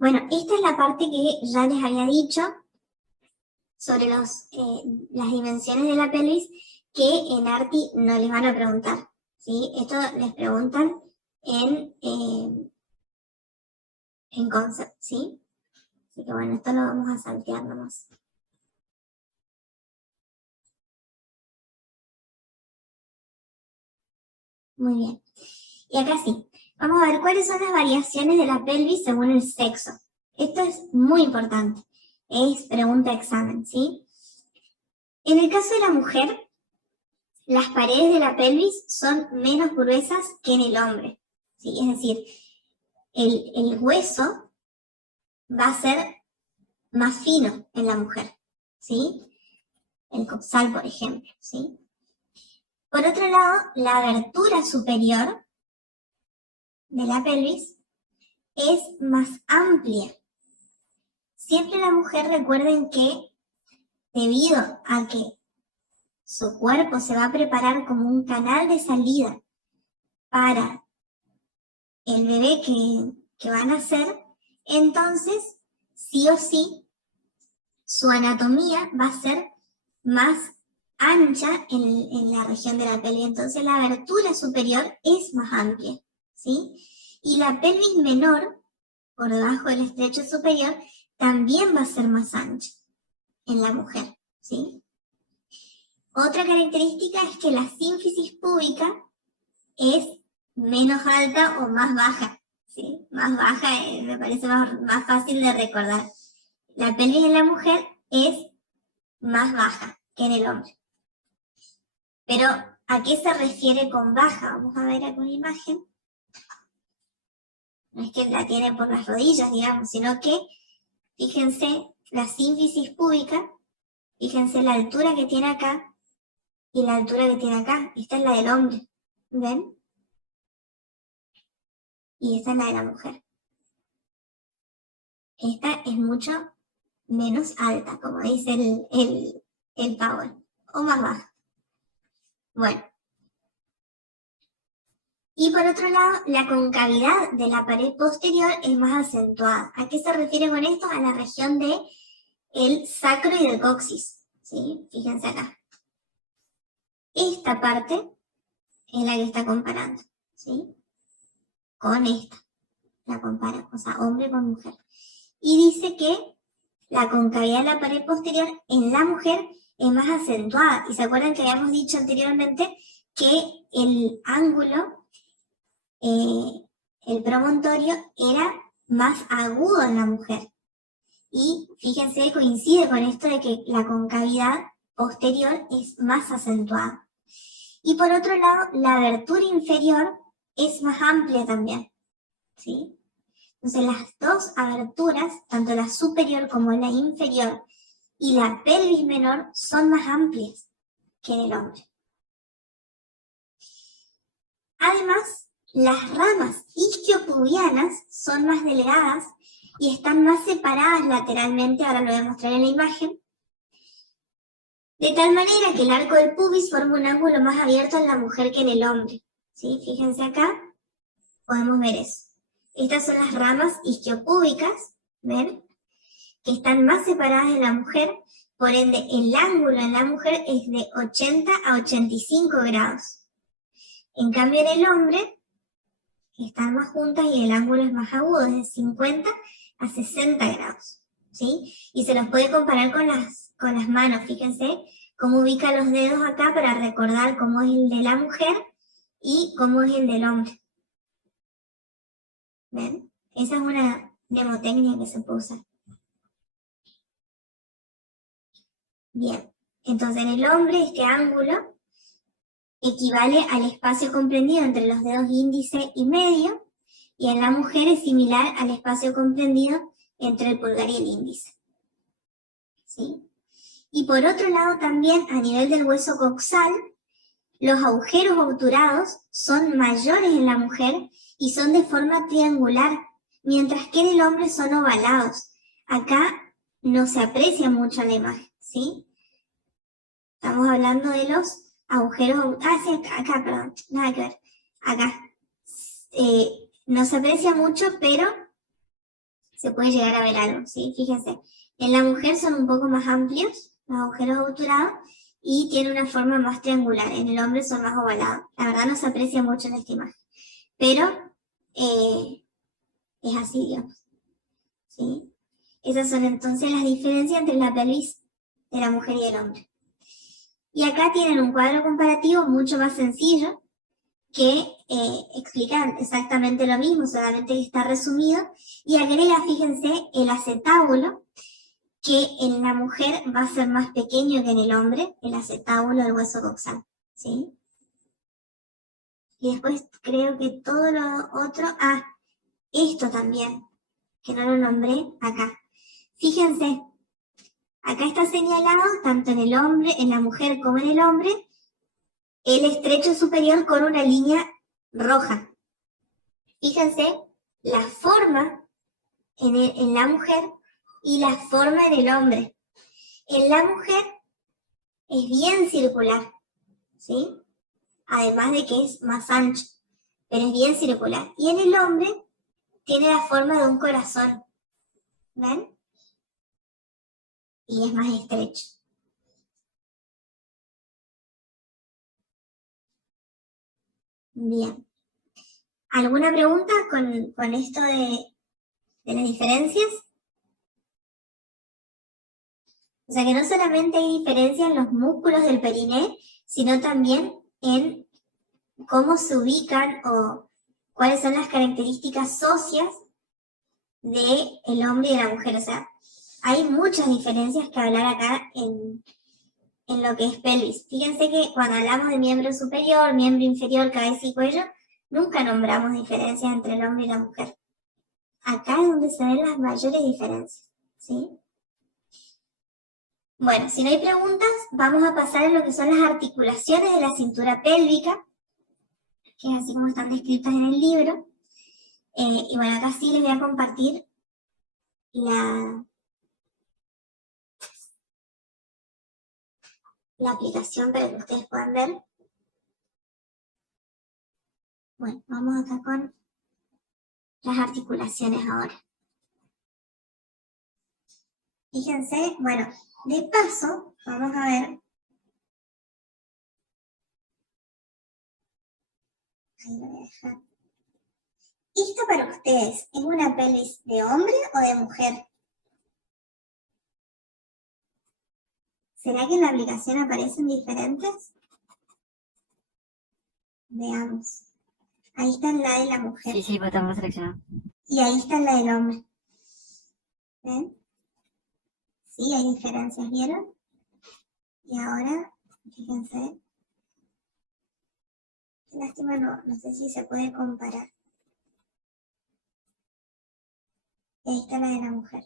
Bueno, esta es la parte que ya les había dicho sobre las dimensiones de la pelvis, que en ARTI no les van a preguntar, ¿sí? Esto les preguntan en concept, ¿sí? Así que bueno, esto lo vamos a saltear nomás. Muy bien. Y acá sí. Vamos a ver cuáles son las variaciones de la pelvis según el sexo. Esto es muy importante. Es pregunta examen, ¿sí? En el caso de la mujer, las paredes de la pelvis son menos gruesas que en el hombre, ¿sí? Es decir, el hueso va a ser más fino en la mujer, ¿sí? El coxal, por ejemplo, ¿sí? Por otro lado, la abertura superior de la pelvis es más amplia. Siempre la mujer, recuerden que debido a que su cuerpo se va a preparar como un canal de salida para el bebé que van a nacer, entonces sí o sí su anatomía va a ser más ancha en la región de la pelvis, entonces la abertura superior es más amplia, ¿sí? Y la pelvis menor, por debajo del estrecho superior, también va a ser más ancha en la mujer, ¿sí? Otra característica es que la sínfisis púbica es menos alta o más baja, ¿sí? Más baja, me parece más fácil de recordar. La pelvis en la mujer es más baja que en el hombre. Pero, ¿a qué se refiere con baja? Vamos a ver aquí una imagen. No es que la tiene por las rodillas, digamos, sino que, fíjense, la sínfisis púbica, fíjense la altura que tiene acá y la altura que tiene acá. Esta es la del hombre, ¿ven? Y esta es la de la mujer. Esta es mucho menos alta, como dice el Power, o más baja. Bueno. Y por otro lado, la concavidad de la pared posterior es más acentuada. ¿A qué se refiere con esto? A la región del sacro y del coxis, ¿sí? Fíjense acá. Esta parte es la que está comparando, ¿sí? Con esta. La compara, o sea, hombre con mujer. Y dice que la concavidad de la pared posterior en la mujer es más acentuada. Y se acuerdan que habíamos dicho anteriormente que el ángulo, el promontorio, era más agudo en la mujer. Y fíjense, coincide con esto de que la concavidad posterior es más acentuada. Y por otro lado, la abertura inferior es más amplia también, ¿sí? Entonces las dos aberturas, tanto la superior como la inferior y la pelvis menor, son más amplias que en el hombre. Además, las ramas isquiopubianas son más delgadas y están más separadas lateralmente, ahora lo voy a mostrar en la imagen, de tal manera que el arco del pubis forma un ángulo más abierto en la mujer que en el hombre, ¿sí? Fíjense acá, podemos ver eso. Estas son las ramas isquiopúbicas, ¿ven? Que están más separadas en la mujer, por ende el ángulo en la mujer es de 80 a 85 grados. En cambio en el hombre están más juntas y el ángulo es más agudo, es de 50 a 60 grados, ¿sí? Y se los puede comparar con las manos, fíjense cómo ubica los dedos acá para recordar cómo es el de la mujer y cómo es el del hombre. ¿Ven? Esa es una mnemotecnia que se puede usar. Bien, entonces en el hombre este ángulo equivale al espacio comprendido entre los dedos índice y medio, y en la mujer es similar al espacio comprendido entre el pulgar y el índice, ¿sí? Y por otro lado también a nivel del hueso coxal, los agujeros obturados son mayores en la mujer y son de forma triangular, mientras que en el hombre son ovalados. Acá no se aprecia mucho la imagen, ¿sí? Estamos hablando de los agujeros, sí, acá, perdón, nada que ver, acá. No se aprecia mucho, pero se puede llegar a ver algo, ¿sí? Fíjense, en la mujer son un poco más amplios los agujeros obturados y tiene una forma más triangular. En el hombre son más ovalados. La verdad no se aprecia mucho en esta imagen, pero es así, digamos, ¿sí? Esas son entonces las diferencias entre la pelvis de la mujer y el hombre. Y acá tienen un cuadro comparativo mucho más sencillo que explica exactamente lo mismo, solamente que está resumido, y agrega, fíjense, el acetábulo, que en la mujer va a ser más pequeño que en el hombre, el acetábulo del hueso coxal, ¿sí? Y después creo que todo lo otro, esto también, que no lo nombré acá. Fíjense, acá está señalado, tanto en el hombre, en la mujer como en el hombre, el estrecho superior con una línea roja. Fíjense la forma en la mujer y la forma en el hombre. En la mujer es bien circular, ¿sí? Además de que es más ancho, pero es bien circular. Y en el hombre tiene la forma de un corazón, ¿ven? Y es más estrecho. Bien. ¿Alguna pregunta con esto de las diferencias? O sea que no solamente hay diferencia en los músculos del periné, sino también en cómo se ubican o cuáles son las características óseas del hombre y de la mujer. O sea, hay muchas diferencias que hablar acá en lo que es pelvis. Fíjense que cuando hablamos de miembro superior, miembro inferior, cabeza y cuello, nunca nombramos diferencias entre el hombre y la mujer. Acá es donde se ven las mayores diferencias, ¿sí? Bueno, si no hay preguntas, vamos a pasar a lo que son las articulaciones de la cintura pélvica, que es así como están descritas en el libro. Y bueno, acá sí les voy a compartir la aplicación para que ustedes puedan ver. Bueno, vamos acá con las articulaciones ahora. Fíjense, bueno, de paso, vamos a ver. Ahí lo voy a dejar. ¿Esto para ustedes es una pelvis de hombre o de mujer? ¿Será que en la aplicación aparecen diferentes? Veamos. Ahí está la de la mujer. Sí, vamos a seleccionar. Y ahí está la del hombre. ¿Ven? Sí, hay diferencias, ¿vieron? Y ahora, fíjense. Lástima, no sé si se puede comparar. Y ahí está la de la mujer.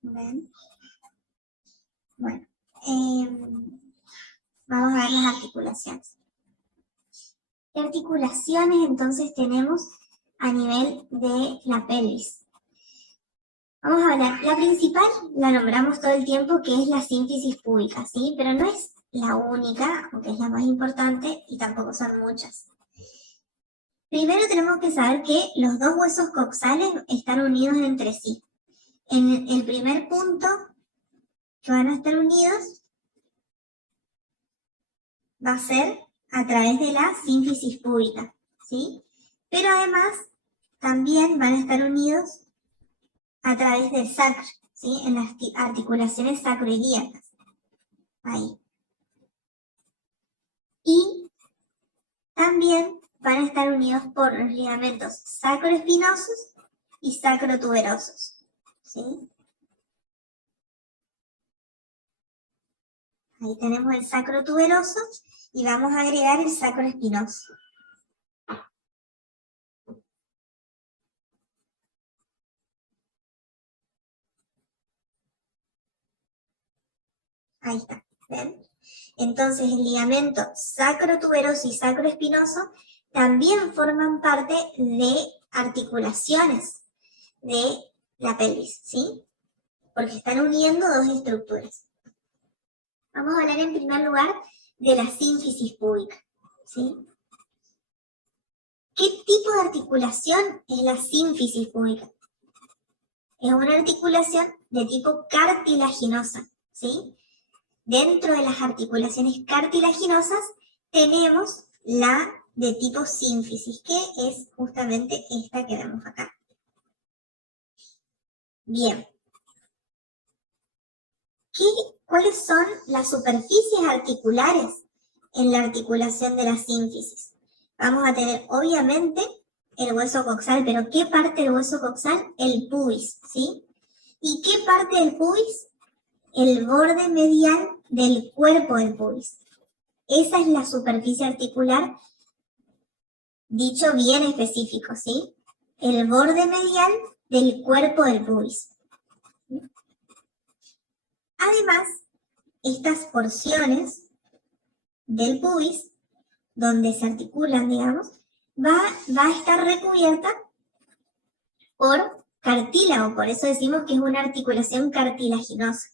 ¿Ven? Bueno, vamos a ver las articulaciones. ¿Qué articulaciones entonces tenemos a nivel de la pelvis? Vamos a hablar, la principal la nombramos todo el tiempo, que es la sínfisis púbica, ¿sí? Pero no es la única, aunque es la más importante, y tampoco son muchas. Primero tenemos que saber que los dos huesos coxales están unidos entre sí. En el primer punto que van a estar unidos va a ser a través de la sínfisis púbica, ¿sí? Pero además también van a estar unidos a través del sacro, ¿sí? En las articulaciones sacroiliacas. Ahí. Y también van a estar unidos por los ligamentos sacroespinosos y sacrotuberosos, ¿sí? Ahí tenemos el sacrotuberoso y vamos a agregar el sacroespinoso. Ahí está, ¿ven? Entonces el ligamento sacrotuberoso y sacroespinoso también forman parte de articulaciones de la pelvis, ¿sí? Porque están uniendo dos estructuras. Vamos a hablar en primer lugar de la sínfisis púbica, ¿sí? ¿Qué tipo de articulación es la sínfisis púbica? Es una articulación de tipo cartilaginosa, ¿sí? Dentro de las articulaciones cartilaginosas tenemos la de tipo sínfisis, que es justamente esta que vemos acá. Bien. ¿Cuáles son las superficies articulares en la articulación de la sínfisis? Vamos a tener, obviamente, el hueso coxal, pero ¿qué parte del hueso coxal? El pubis, ¿sí? ¿Y qué parte del pubis? El borde medial del cuerpo del pubis. Esa es la superficie articular, dicho bien específico, ¿sí? El borde medial del cuerpo del pubis. Además, estas porciones del pubis, donde se articulan, digamos, va a estar recubierta por cartílago, por eso decimos que es una articulación cartilaginosa.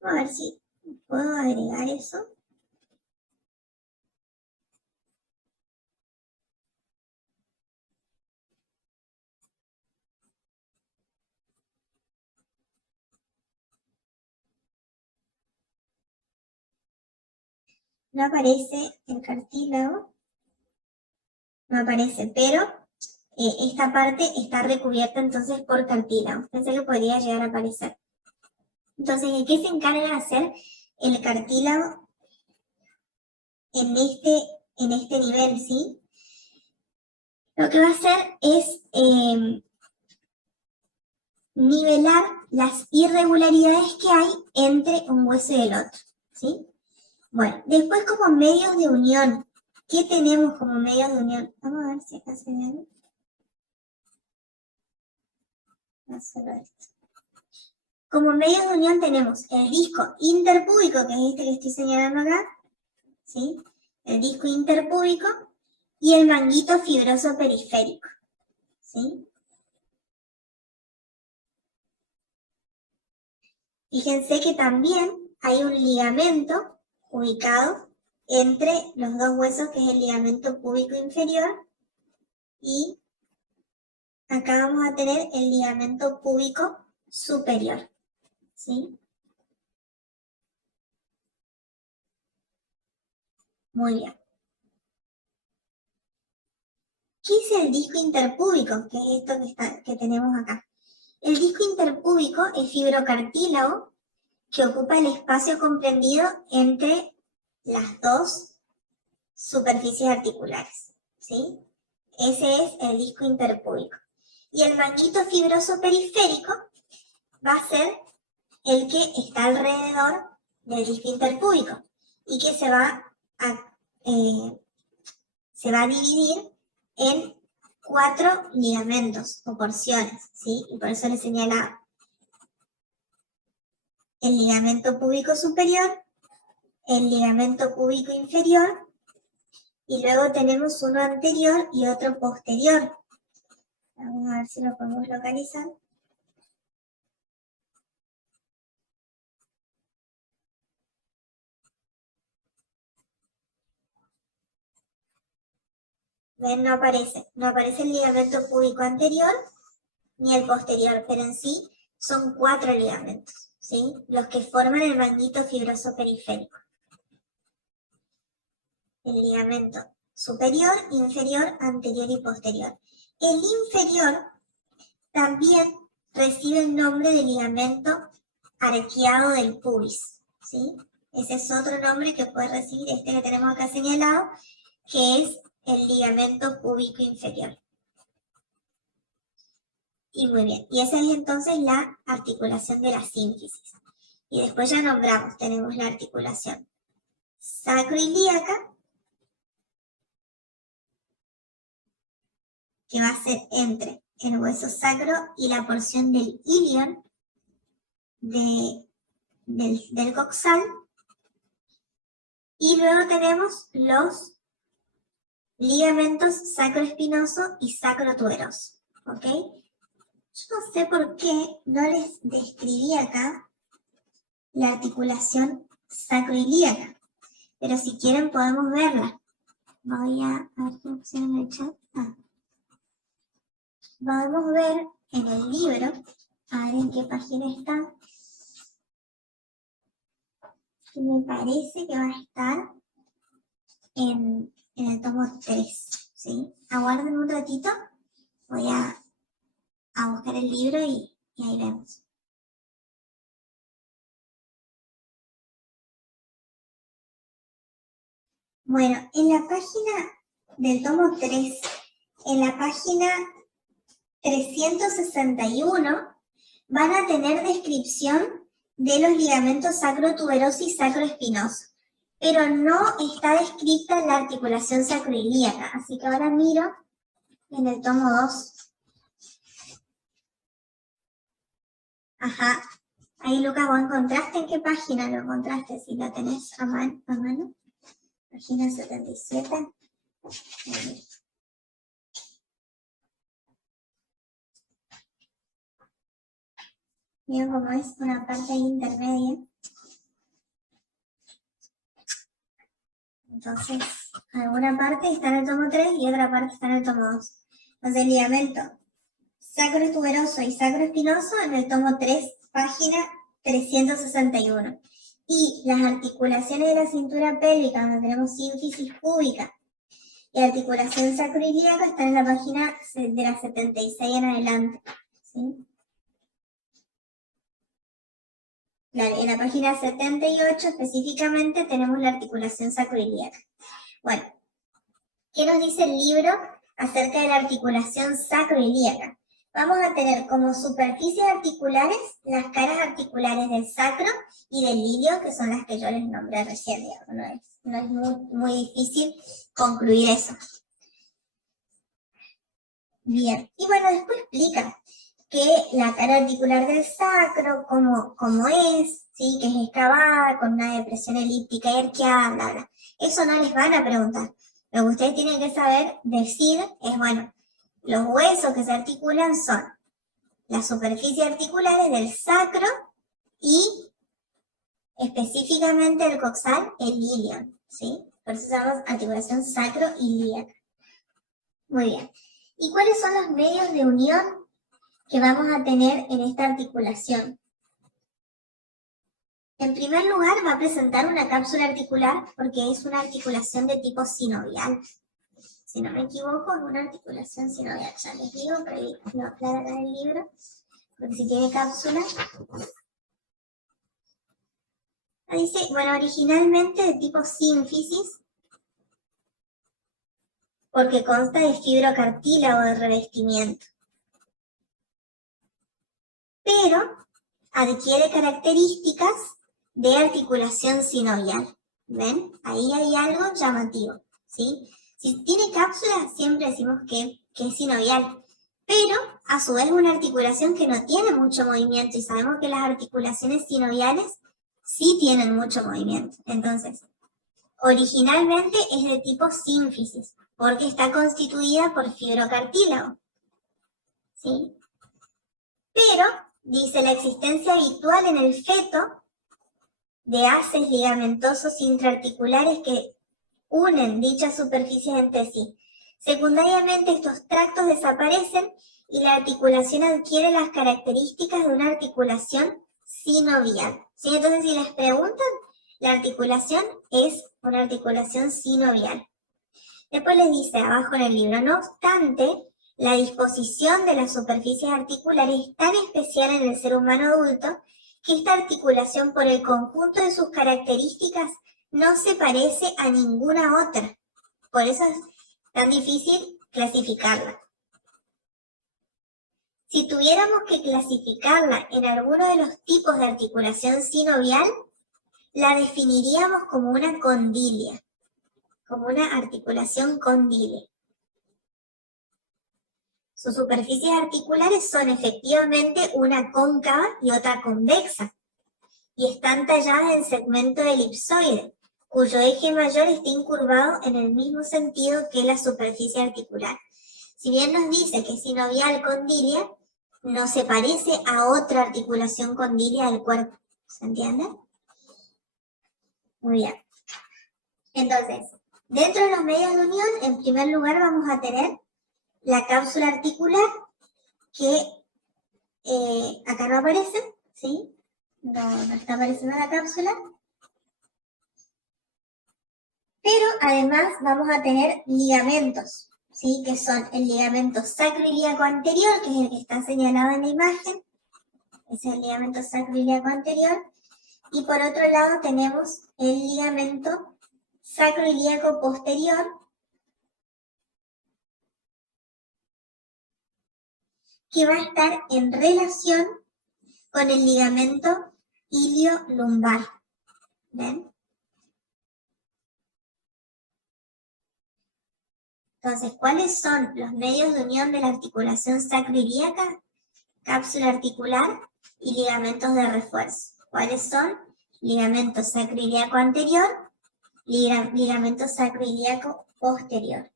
Vamos a ver si puedo agregar eso. No aparece el cartílago, no aparece, pero esta parte está recubierta entonces por cartílago. Pensé que podría llegar a aparecer. Entonces, ¿de qué se encarga de hacer el cartílago en este nivel, sí? Lo que va a hacer es nivelar las irregularidades que hay entre un hueso y el otro, ¿sí? Bueno, después como medios de unión, ¿qué tenemos como medios de unión? Vamos a ver si acá se ve. No solo esto. Como medios de unión tenemos el disco interpúbico, que es este que estoy señalando acá, ¿sí? El disco interpúbico y el manguito fibroso periférico, ¿sí? Fíjense que también hay un ligamento ubicado entre los dos huesos, que es el ligamento púbico inferior, y acá vamos a tener el ligamento púbico superior, ¿sí? Muy bien. ¿Qué es el disco interpúbico? Que es esto que tenemos acá. El disco interpúbico es fibrocartílago que ocupa el espacio comprendido entre las dos superficies articulares, ¿sí? Ese es el disco interpúbico. Y el manguito fibroso periférico va a ser el que está alrededor del disco interpúbico y que se va a dividir en 4 ligamentos o porciones, ¿sí? Y por eso le señala el ligamento púbico superior, el ligamento púbico inferior, y luego tenemos uno anterior y otro posterior. Vamos a ver si lo podemos localizar. ¿Ven? No aparece el ligamento púbico anterior ni el posterior, pero en sí son 4 ligamentos, ¿sí? Los que forman el manguito fibroso periférico. El ligamento superior, inferior, anterior y posterior. El inferior también recibe el nombre de ligamento arqueado del pubis, ¿sí? Ese es otro nombre que puede recibir este que tenemos acá señalado, que es el ligamento púbico inferior. Y muy bien, y esa es entonces la articulación de la sínfisis. Y después ya nombramos, tenemos la articulación sacroiliaca, que va a ser entre el hueso sacro y la porción del ilion del coxal. Y luego tenemos los ligamentos sacroespinoso y sacrotuberoso, ¿ok? Yo no sé por qué no les describí acá la articulación sacroiliaca, pero si quieren podemos verla. Voy a ver qué pusieron en el chat. Podemos ver en el libro, a ver en qué página está, que me parece que va a estar en el tomo 3, ¿sí? Aguarden un ratito, voy a buscar el libro y ahí vemos. Bueno, en la página del tomo 3, en la página 361, van a tener descripción de los ligamentos sacrotuberoso y sacroespinoso, pero no está descrita la articulación sacroiliaca, así que ahora miro en el tomo 2. Ajá, ahí Lucas, ¿vos encontraste en qué página lo encontraste? Si lo tenés a mano. Página 77. Miren cómo es una parte intermedia. Entonces, alguna parte está en el tomo 3 y otra parte está en el tomo 2. Entonces, el ligamento sacrotuberoso y sacroespinoso en el tomo 3, página 361. Y las articulaciones de la cintura pélvica, donde tenemos sínfisis púbica y articulación sacroiliaca, están en la página de la 76 en adelante, ¿sí? En la página 78 específicamente tenemos la articulación sacroiliaca. Bueno, ¿qué nos dice el libro acerca de la articulación sacroiliaca? Vamos a tener como superficies articulares las caras articulares del sacro y del ilio, que son las que yo les nombré recién, digamos. No es muy difícil concluir eso. Bien, y bueno, después explica que la cara articular del sacro, cómo es, ¿sí? Que es excavada, con una depresión elíptica y arqueada, bla, bla. Eso no les van a preguntar. Lo que ustedes tienen que saber decir es, bueno, los huesos que se articulan son las superficies articulares del sacro y específicamente el coxal, el ilion, ¿sí? Por eso se llama articulación sacro-ilíaca. Muy bien. ¿Y cuáles son los medios de unión que vamos a tener en esta articulación? En primer lugar, va a presentar una cápsula articular porque es una articulación de tipo sinovial. Si no me equivoco, es una articulación sinovial. Ya les digo, pero ahí lo aclara en el libro, porque si tiene cápsula. Dice, bueno, originalmente de tipo sínfisis, porque consta de fibrocartílago de revestimiento. Pero adquiere características de articulación sinovial. ¿Ven? Ahí hay algo llamativo, ¿sí? Si tiene cápsula, siempre decimos que es sinovial, pero a su vez es una articulación que no tiene mucho movimiento y sabemos que las articulaciones sinoviales sí tienen mucho movimiento. Entonces, originalmente es de tipo sínfisis, porque está constituida por fibrocartílago, ¿sí? Pero, dice, la existencia habitual en el feto de haces ligamentosos intraarticulares que unen dichas superficies entre sí. Secundariamente, estos tractos desaparecen y la articulación adquiere las características de una articulación sinovial, ¿sí? Entonces, si les preguntan, la articulación es una articulación sinovial. Después les dice abajo en el libro, no obstante, la disposición de las superficies articulares es tan especial en el ser humano adulto que esta articulación por el conjunto de sus características no se parece a ninguna otra. Por eso es tan difícil clasificarla. Si tuviéramos que clasificarla en alguno de los tipos de articulación sinovial, la definiríamos como una condilia, como una articulación condilia. Sus superficies articulares son efectivamente una cóncava y otra convexa, y están talladas en segmento elipsoide, cuyo eje mayor está incurvado en el mismo sentido que la superficie articular. Si bien nos dice que es sinovial condilia, no se parece a otra articulación condilia del cuerpo. ¿Se entiende? Muy bien. Entonces, Dentro de los medios de unión, en primer lugar vamos a tener la cápsula articular, que acá no aparece, ¿sí? No está apareciendo la cápsula. Pero además vamos a tener ligamentos, ¿sí? Que son el ligamento sacroiliaco anterior, que es el que está señalado en la imagen. Ese es el ligamento sacroiliaco anterior. Y por otro lado tenemos el ligamento sacroiliaco posterior, que va a estar en relación con el ligamento iliolumbar. ¿Ven? Entonces, ¿cuáles son los medios de unión de la articulación sacroiliaca? Cápsula articular y ligamentos de refuerzo. ¿Cuáles son? Ligamento sacroiliaco anterior, ligamento sacroiliaco posterior.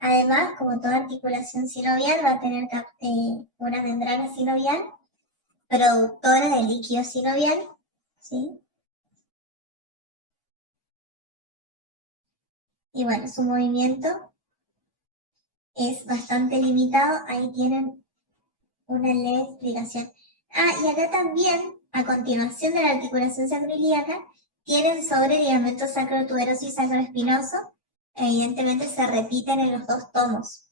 Además, como toda articulación sinovial, va a tener una membrana sinovial productora de líquido sinovial, ¿sí? Y bueno, su movimiento es bastante limitado. Ahí tienen una leve explicación. Y acá también, a continuación de la articulación sacroiliaca, tienen sobre ligamento sacrotuberoso y sacroespinoso. Evidentemente se repiten en los dos tomos.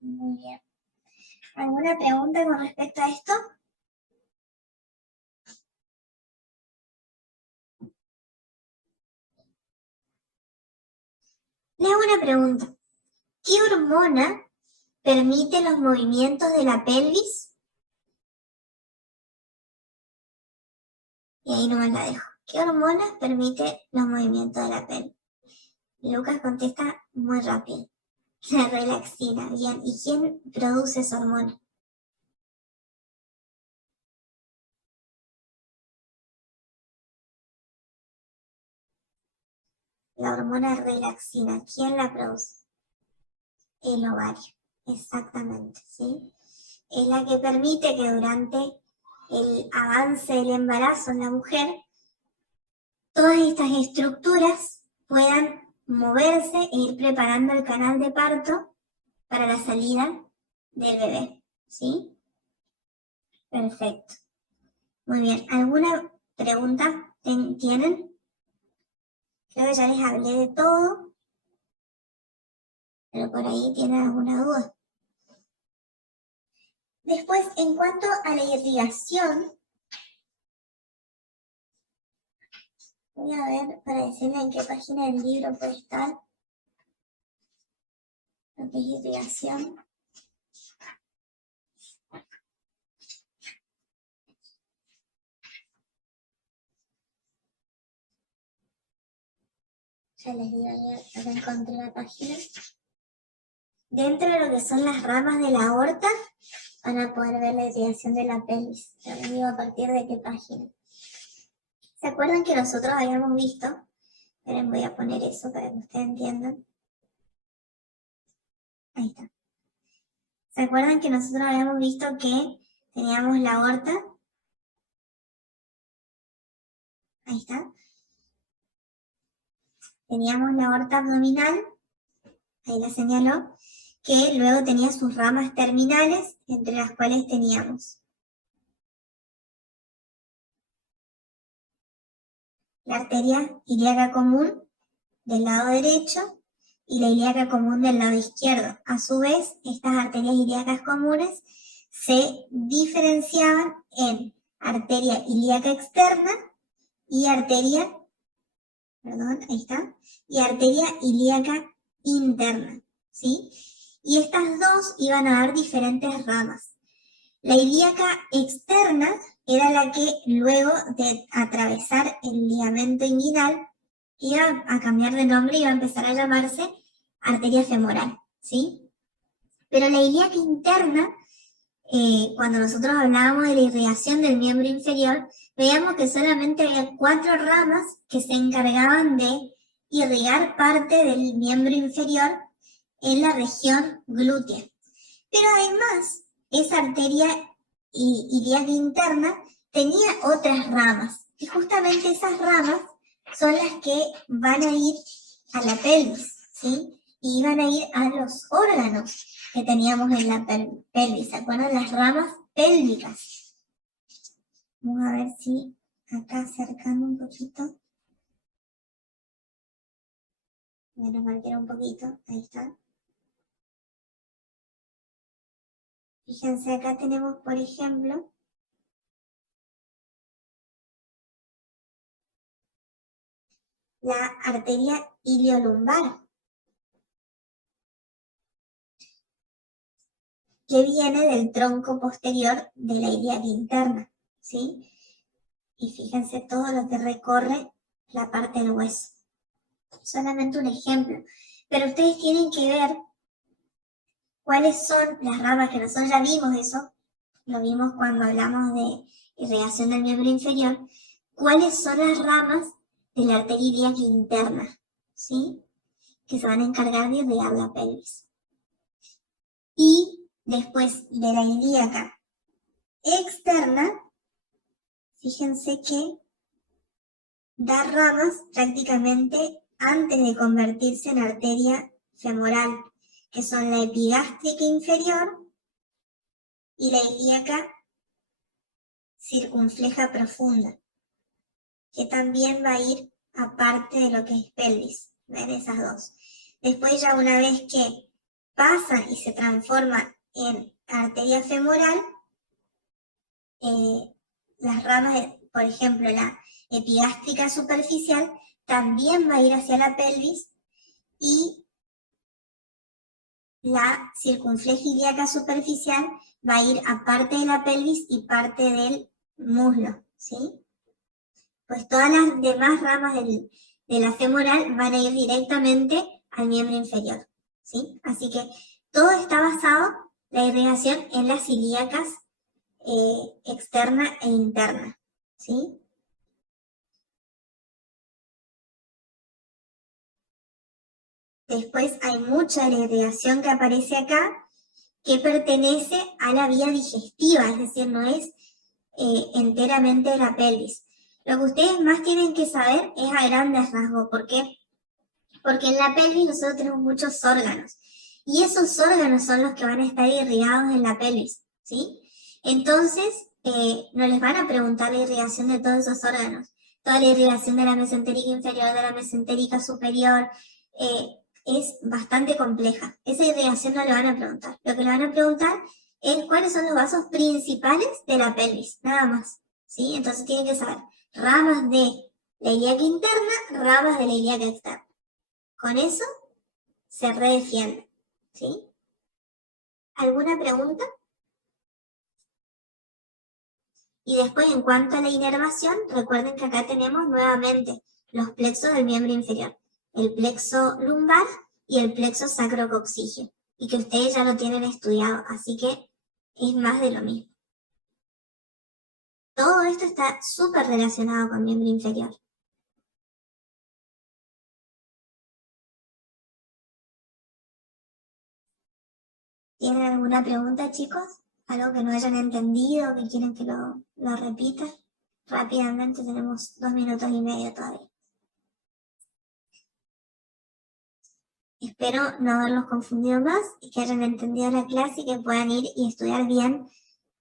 Muy bien. ¿Alguna pregunta con respecto a esto? Les hago una pregunta. ¿Qué hormona permite los movimientos de la pelvis? Y ahí nomás la dejo. ¿Qué hormona permite los movimientos de la pelvis? Lucas contesta muy rápido. La relaxina, bien. ¿Y quién produce esa hormona? La hormona relaxina, ¿quién la produce? El ovario, exactamente, ¿sí? Es la que permite que durante el avance del embarazo en la mujer, todas estas estructuras puedan moverse e ir preparando el canal de parto para la salida del bebé, ¿sí? Perfecto. Muy bien. ¿Alguna pregunta tienen? Creo que ya les hablé de todo, pero por ahí tienen alguna duda. Después, en cuanto a la irrigación, voy a ver para decirle en qué página del libro puede estar lo que es irrigación. Ya les digo, ya encontré la página. Dentro de lo que son las ramas de la aorta, van a poder ver la irrigación de la pelvis. Ya les digo a partir de qué página. ¿Se acuerdan que nosotros habíamos visto? Esperen, voy a poner eso para que ustedes entiendan. Ahí está. ¿Se acuerdan que nosotros habíamos visto que teníamos la aorta? Ahí está. Teníamos la aorta abdominal, ahí la señaló, que luego tenía sus ramas terminales, entre las cuales teníamos la arteria ilíaca común del lado derecho y la ilíaca común del lado izquierdo. A su vez, estas arterias ilíacas comunes se diferenciaban en arteria ilíaca externa y arteria, ahí está, y arteria ilíaca interna, ¿sí? Y estas dos iban a dar diferentes ramas. La ilíaca externa era la que luego de atravesar el ligamento inguinal iba a cambiar de nombre y iba a empezar a llamarse arteria femoral, ¿sí? Pero la ilíaca interna, cuando nosotros hablábamos de la irrigación del miembro inferior, veíamos que solamente había 4 ramas que se encargaban de irrigar parte del miembro inferior en la región glútea. Pero además, esa arteria ilíaca interna tenía otras ramas, y justamente esas ramas son las que van a ir a la pelvis, ¿sí? Y van a ir a los órganos que teníamos en la pelvis, ¿se acuerdan? Las ramas pélvicas. Vamos a ver si acá acercando un poquito. Bueno, marcar un poquito, ahí está. Fíjense, acá tenemos, por ejemplo, la arteria iliolumbar, que viene del tronco posterior de la ilíaca interna, ¿sí? Y fíjense todo lo que recorre la parte del hueso. Solamente un ejemplo. Pero ustedes tienen que ver cuáles son las ramas, que nosotros ya vimos eso, lo vimos cuando hablamos de irrigación del miembro inferior, cuáles son las ramas de la arteria ilíaca interna, ¿sí? Que se van a encargar de irrigar la pelvis. Y después de la ilíaca externa, fíjense que da ramas prácticamente antes de convertirse en arteria femoral, que son la epigástrica inferior y la ilíaca circunfleja profunda, que también va a ir aparte de lo que es pelvis, ¿ven? Esas dos. Después ya una vez que pasa y se transforma en arteria femoral, las ramas, por ejemplo, la epigástrica superficial también va a ir hacia la pelvis y la circunfleja ilíaca superficial va a ir a parte de la pelvis y parte del muslo, ¿sí? Pues todas las demás ramas de la femoral van a ir directamente al miembro inferior, ¿sí? Así que todo está basado, la irrigación, en las ilíacas externa e interna, ¿sí? Después hay mucha de la irrigación que aparece acá que pertenece a la vía digestiva, es decir, no es enteramente de la pelvis. Lo que ustedes más tienen que saber es a grandes rasgos. ¿Por qué? Porque en la pelvis nosotros tenemos muchos órganos y esos órganos son los que van a estar irrigados en la pelvis, ¿sí? Entonces, no les van a preguntar la irrigación de todos esos órganos, toda la irrigación de la mesentérica inferior, de la mesentérica superior, es bastante compleja. Esa irrigación no le van a preguntar. Lo que le van a preguntar es cuáles son los vasos principales de la pelvis, nada más, ¿sí? Entonces tienen que saber ramas de la ilíaca interna, ramas de la ilíaca externa. Con eso se redefiende, ¿sí? ¿Alguna pregunta? Y después, en cuanto a la inervación, recuerden que acá tenemos nuevamente los plexos del miembro inferior, el plexo lumbar y el plexo sacrococcigio, y que ustedes ya lo tienen estudiado, así que es más de lo mismo. Todo esto está súper relacionado con el miembro inferior. ¿Tienen alguna pregunta, chicos? ¿Algo que no hayan entendido, que quieren que lo repita? Rápidamente, tenemos 2 minutos y medio todavía. Espero no haberlos confundido más y que hayan entendido la clase y que puedan ir y estudiar bien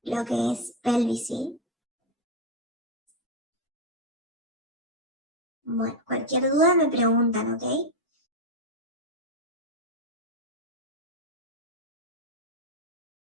lo que es pelvis, ¿sí? Bueno, cualquier duda me preguntan, ¿ok?